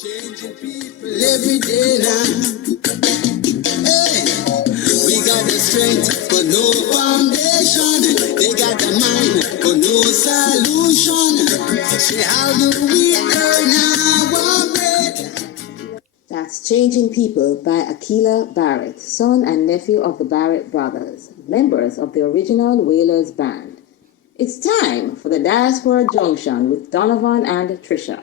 Changing people every day now. Hey, we got the strength but no foundation. They got the mind but no solution. Say, how do we earn our bread? That's Changing People by Akila Barrett, son and nephew of the Barrett brothers, members of the original Wailers band. It's time for the Diaspora Junction with Donovan and Trisha.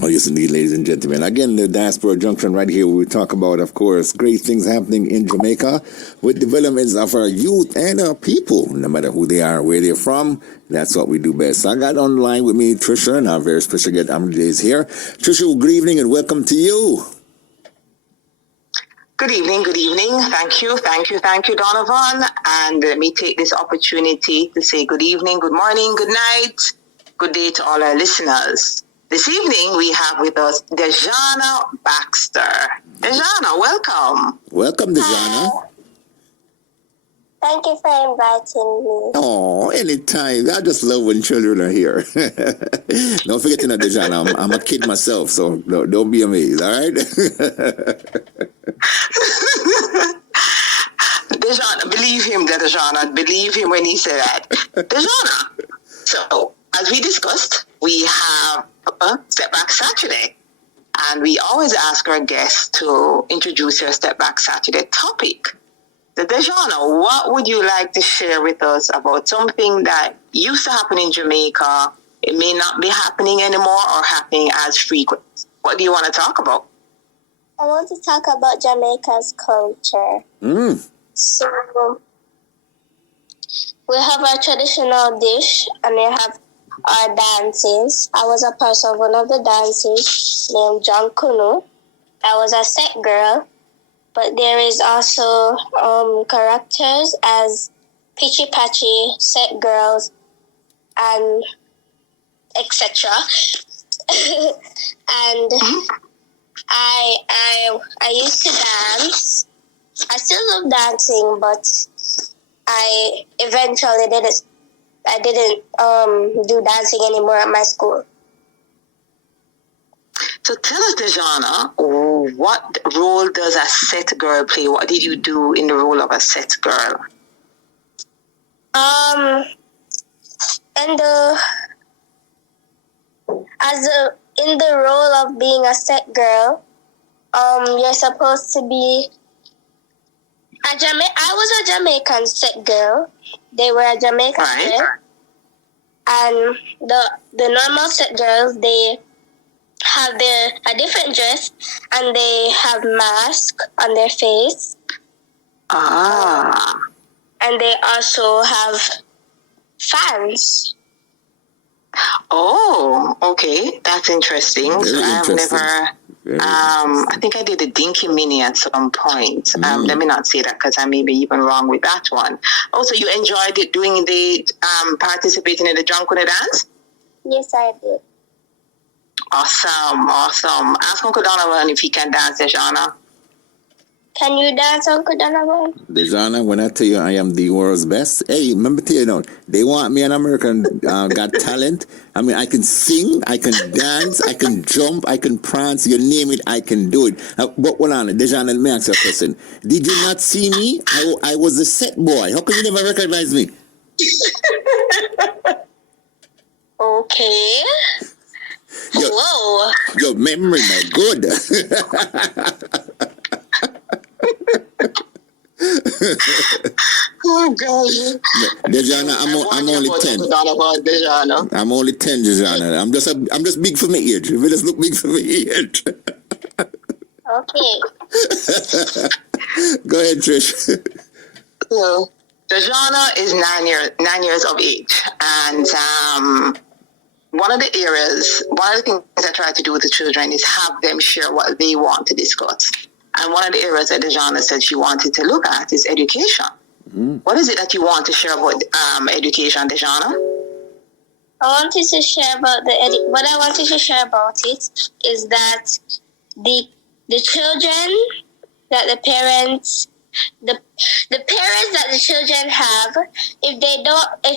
Oh, yes, indeed, ladies and gentlemen. Again, the Diaspora Junction right here, where we talk about, of course, great things happening in Jamaica with developments of our youth and our people, no matter who they are, where they're from. That's what we do best. So I got on the line with me, Trisha, and our very special guest, Amity, is here. Trisha, good evening and welcome to you. Good evening, good evening. Thank you, Donovan. And let me take this opportunity to say good evening, good morning, good night, good day to all our listeners. This evening, we have with us Dejahna Baxter. Dejahna, welcome. Welcome, Dejahna. Thank you for inviting me. Oh, anytime. I just love when children are here. Don't forget to know, Dejahna, I'm a kid myself, so don't be amazed, all right? Dejahna, believe him, Dejahna. Believe him when he said that. Dejahna, so as we discussed, we have a Step Back Saturday. And we always ask our guests to introduce their Step Back Saturday topic. So Dejahna, what would you like to share with us about something that used to happen in Jamaica? It may not be happening anymore or happening as frequent. What do you want to talk about? I want to talk about Jamaica's culture. So, we have our traditional dish and we have our dances. I was a part of one of the dances named John Kunu. I was a set girl, but there is also characters as Pitchy Patchy, set girls, and etc. And I used to dance. I still love dancing, but I eventually didn't do dancing anymore at my school. So tell us, Dejahna, what role does a set girl play? What did you do in the role of a set girl? In the role of being a set girl, you're supposed to be I was a Jamaican set girl. They were a Jamaican set. And the normal set girls, they have a different dress and they have mask on their face. And they also have fans. Oh, okay. That's interesting. I've never... I think I did a Dinky Mini at some point. Let me not say that because I may be even wrong with that one. Oh, so you enjoyed it doing the participating in the Drunk with a dance? Yes, I did. Awesome. Ask Uncle Donovan if he can dance, Dejahna. Can you dance, Uncle Donovan? Dejahna, when I tell you I am the world's best, hey, remember to you now, they want me an American Got Talent. I mean, I can sing, I can dance, I can jump, I can prance, you name it, I can do it. But hold on, Dejahna, let me ask you a question. Did you not see me? I was a set boy. How come you never recognize me? Okay. Whoa. Your memory, my good. Oh gosh. Dejahna, I'm only 10. I'm only 10, Dejahna. I'm just big for my age. You just look big for my age. Okay. Go ahead, Trish. So Dejahna is 9 years of age, and one of the things I try to do with the children is have them share what they want to discuss. And one of the areas that Dejahna said she wanted to look at is education. What is it that you want to share about education, Dejahna? What I wanted to share about it is that the children that the parents the parents that the children have, if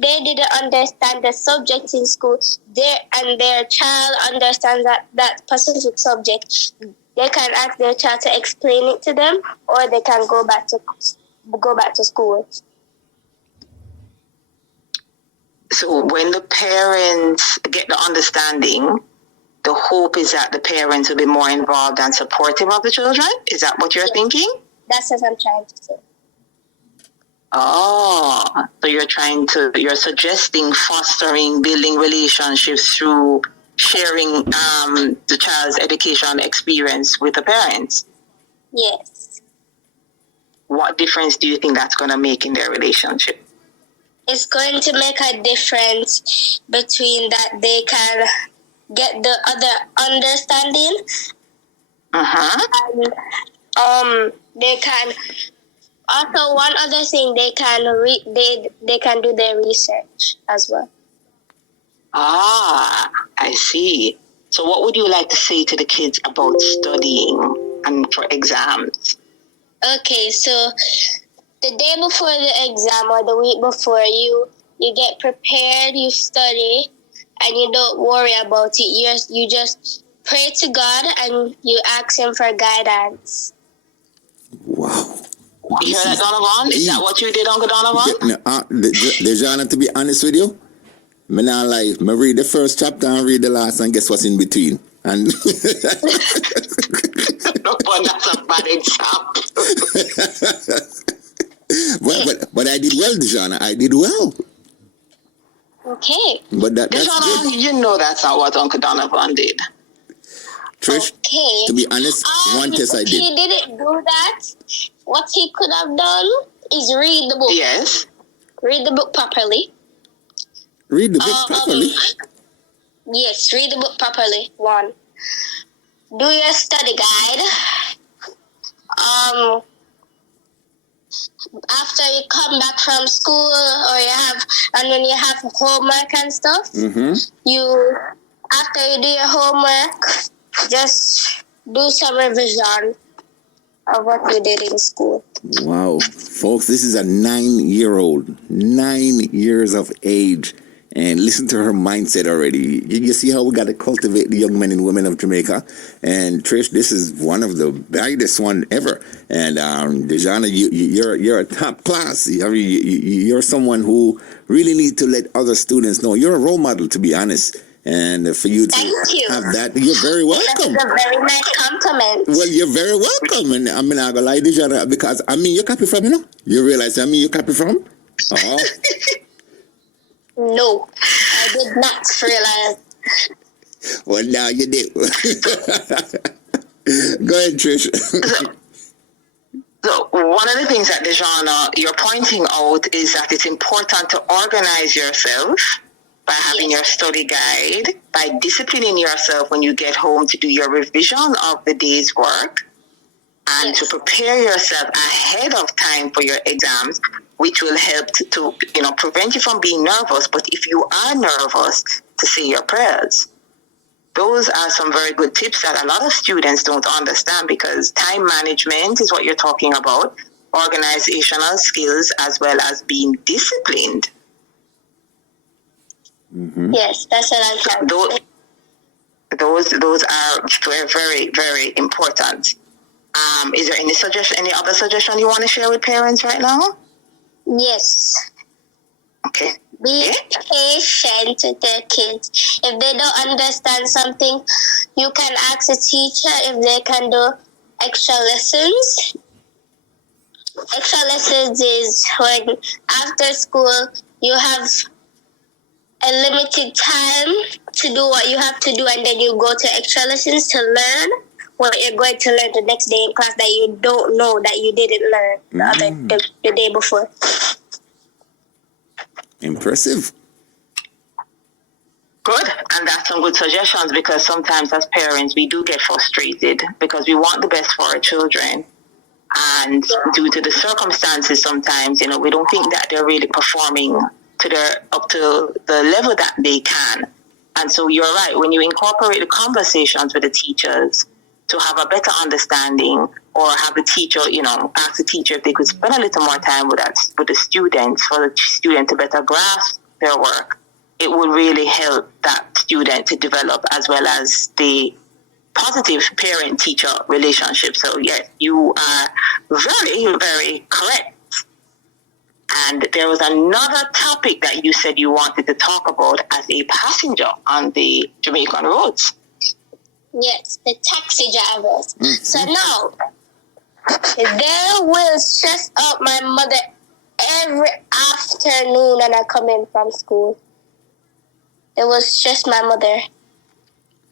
they didn't understand the subject in school, their child understands that specific subject, they can ask their child to explain it to them, or they can go back to school. So when the parents get the understanding, the hope is that the parents will be more involved and supportive of the children? Is that what you're thinking? That's what I'm trying to say. Oh, so you're suggesting fostering, building relationships through sharing the child's education experience with the parents? Yes. What difference do you think that's going to make in their relationship? It's going to make a difference between that they can get the other understanding. And they can also, one other thing, they can they can do their research as well. Ah, I see. So what would you like to say to the kids about studying and for exams? Okay, so the day before the exam or the week before, you get prepared, you study, and you don't worry about it. You just pray to God and you ask Him for guidance. Wow. You hear that, Donovan? Is that what you did, Uncle Donovan? Dejahna, to be honest with you, me not lie. Me read the first chapter and read the last, and guess what's in between? And But that's a bad example. but I did well, Dejahna. I did well. Okay. But that's Dejahna, good. you know that's not what Uncle Donovan did. Trish, Okay. to be honest, one test I did. He didn't do that. What he could have done is read the book. Yes. Read the book properly. Read the book properly. Yes, read the book properly. One. Do your study guide. After you come back from school, and when you have homework and stuff, after you do your homework, just do some revision of what you did in school. Wow. Folks, this is a 9-year-old, 9 years of age. And listen to her mindset already. You see how we got to cultivate the young men and women of Jamaica. And Trish, this is one of the brightest one ever. And Dejahna, you're a top class. I mean, you're someone who really needs to let other students know. You're a role model, to be honest. And for you to have that, you're very welcome. That's a very nice compliment. Well, you're very welcome. And I'm not going to lie, Dejahna, because you copy from, You realize you copy from? Oh. No, I did not realize. Well, now you did. Go ahead, Trisha. So one of the things that Dejahna, you're pointing out is that it's important to organize yourself by having your study guide, by disciplining yourself when you get home to do your revision of the day's work, and to prepare yourself ahead of time for your exams, which will help to prevent you from being nervous. But if you are nervous, to say your prayers. Those are some very good tips that a lot of students don't understand, because time management is what you're talking about, organizational skills, as well as being disciplined. Yes, that's what I'm trying to say. Those are very, very, very important. Is there any other suggestion you want to share with parents right now? Yes. Okay. Be patient with their kids. If they don't understand something, you can ask the teacher if they can do extra lessons. Extra lessons is when after school you have a limited time to do what you have to do, and then you go to extra lessons to learn what you're going to learn the next day in class that you don't know that you didn't learn the day before. Impressive. Good. And that's some good suggestions, because sometimes as parents, we do get frustrated because we want the best for our children. And due to the circumstances, sometimes, we don't think that they're really performing up to the level that they can. And so you're right. When you incorporate the conversations with the teachers to have a better understanding, or have the teacher, ask the teacher if they could spend a little more time with the students, for the student to better grasp their work, it would really help that student to develop, as well as the positive parent-teacher relationship. So yes, you are very, very correct. And there was another topic that you said you wanted to talk about as a passenger on the Jamaican roads. Yes, the taxi drivers. Mm-hmm. So now, they will stress out my mother every afternoon when I come in from school. They will stress my mother.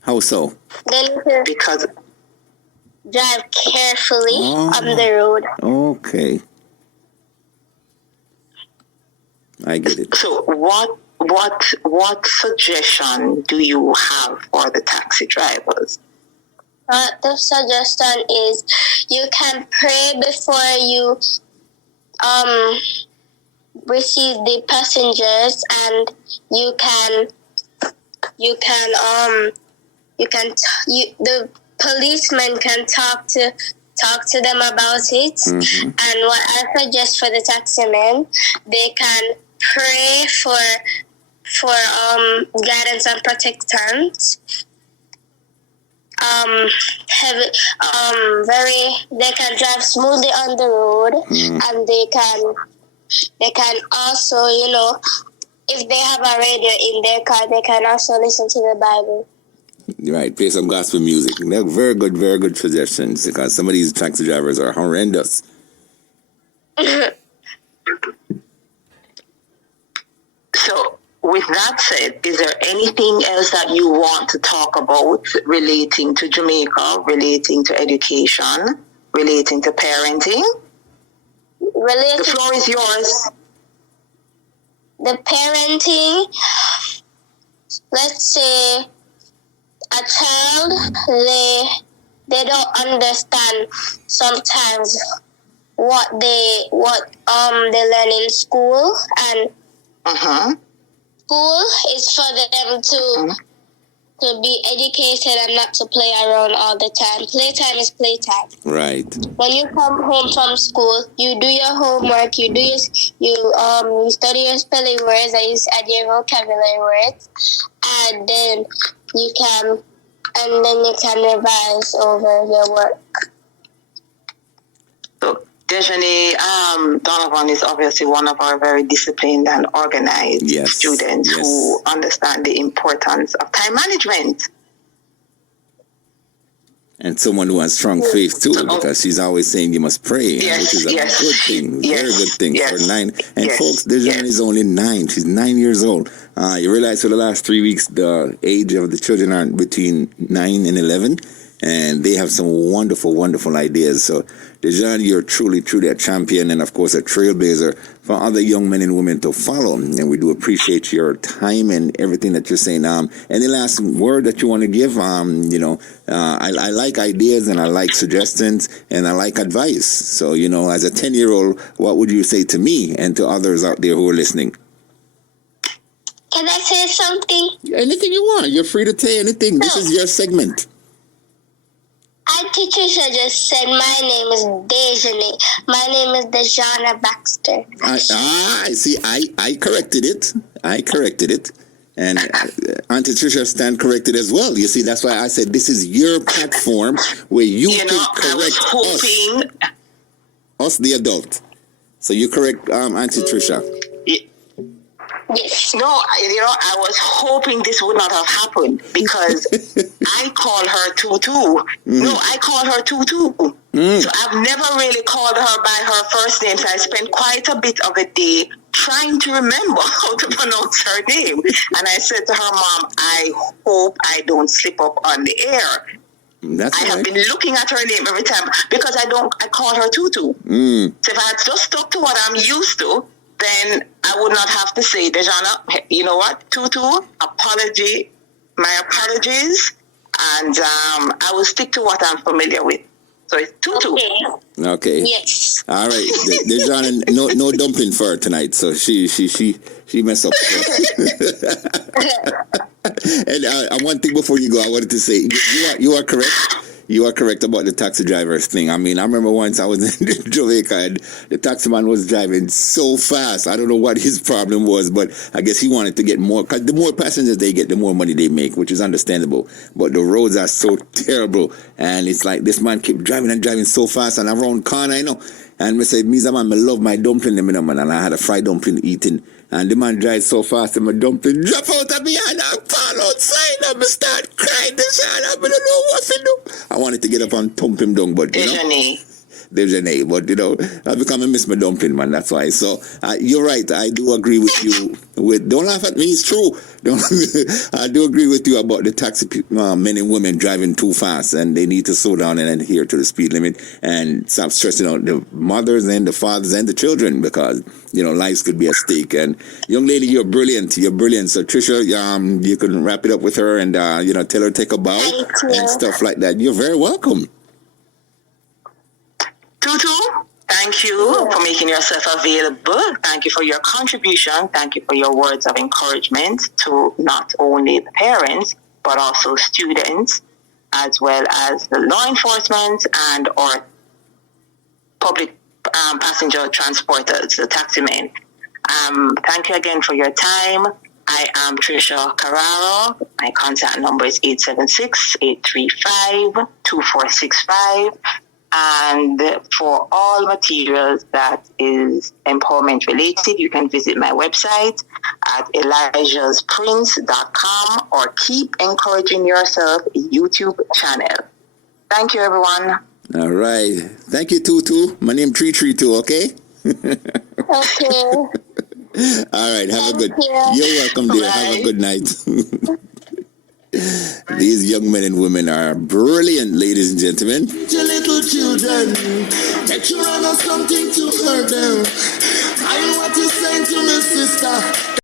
How so? They need to because drive carefully on the road. Okay. I get it. So what suggestion do you have for the taxi drivers? The suggestion is you can pray before you receive the passengers, and the policeman can talk to them about it. Mm-hmm. And what I suggest for the taximen, they can pray for guidance and protectance. They can drive smoothly on the road, and they can also, if they have a radio in their car, they can also listen to the Bible. Right, play some gospel music. They're very good suggestions, because some of these taxi drivers are horrendous. So, with that said, is there anything else that you want to talk about relating to Jamaica, relating to education, relating to parenting? The floor is yours. The parenting, let's say a child, they don't understand sometimes what they learn in school, and school is for them to be educated and not to play around all the time. Playtime is playtime. Right. When you come home from school, you do your homework, you study your spelling words, and you add your vocabulary words, and then you can revise over your work. So, Dejahna, Donovan is obviously one of our very disciplined and organized students who understand the importance of time management. And someone who has strong faith too, because she's always saying you must pray, which is a good thing, very good thing for 9. And folks, Dejahna is only 9. She's 9 years old. You realize for the last 3 weeks, the age of the children are between 9 and 11, and they have some wonderful, wonderful ideas. So, Dejahna, you're truly a champion, and of course a trailblazer for other young men and women to follow. And we do appreciate your time and everything that you're saying. Any last word that you want to give? I like ideas, and I like suggestions, and I like advice. So, as a 10-year-old, what would you say to me and to others out there who are listening? Can I say something? Anything you want. You're free to say anything. This is your segment. Auntie Trisha just said my name is Dejahna. My name is Dejahna Baxter. I see. I corrected it. And Auntie Trisha stand corrected as well. You see, that's why I said this is your platform where you can correct us, the adult. So you correct Auntie Trisha. Yes. No, I was hoping this would not have happened, because I call her Tutu. No, I call her Tutu. So I've never really called her by her first name, so I spent quite a bit of a day trying to remember how to pronounce her name. And I said to her, Mom, I hope I don't slip up on the air. I have been looking at her name every time, because I call her Tutu. So if I had just stuck to what I'm used to, then I would not have to say, Dejahna, you know what, Tutu, my apologies, and I will stick to what I'm familiar with. So it's Tutu. Okay. Yes. All right. Dejahna, no dumpling for her tonight, so she messed up. And one thing before you go, I wanted to say, you are correct. You are correct about the taxi drivers thing. I mean, I remember once I was in Jamaica and the taxi man was driving so fast. I don't know what his problem was, but I guess he wanted to get more, because the more passengers they get, the more money they make, which is understandable. But the roads are so terrible, and it's like this man kept driving and driving so fast, and around corner, and I said, "Misa man, I love my dumpling, man," and I had a fried dumpling eating. And the man drives so fast and my dumpling drop out of me and I fall outside and I start crying. I don't know what to do. I wanted to get up and thump him down, but Dejahna, but I become a miss my dumpling, man. That's why. So you're right. I do agree with you. Don't laugh at me. It's true. I do agree with you about the taxi men and women driving too fast, and they need to slow down and adhere to the speed limit and stop stressing out the mothers and the fathers and the children, because lives could be at stake. And young lady, you're brilliant. You're brilliant. So Trisha, you can wrap it up with her and tell her to take a bow and stuff like that. You're very welcome. Tutu, thank you for making yourself available. Thank you for your contribution. Thank you for your words of encouragement to not only the parents, but also students, as well as the law enforcement and or public passenger transporters, the taxi men. Thank you again for your time. I am Trisha Carraro. My contact number is 876-835-2465. And for all materials that is empowerment related, you can visit my website at elijahsprince.com or Keep Encouraging Yourself YouTube channel. Thank you, everyone. All right. Thank you, Tutu. My name is 332, okay? Okay. All right. Have a good... You're welcome, dear. Bye. Have a good night. These young men and women are brilliant, ladies and gentlemen. Your little children, that you run on something to hurt them. I know what you're saying to my sister.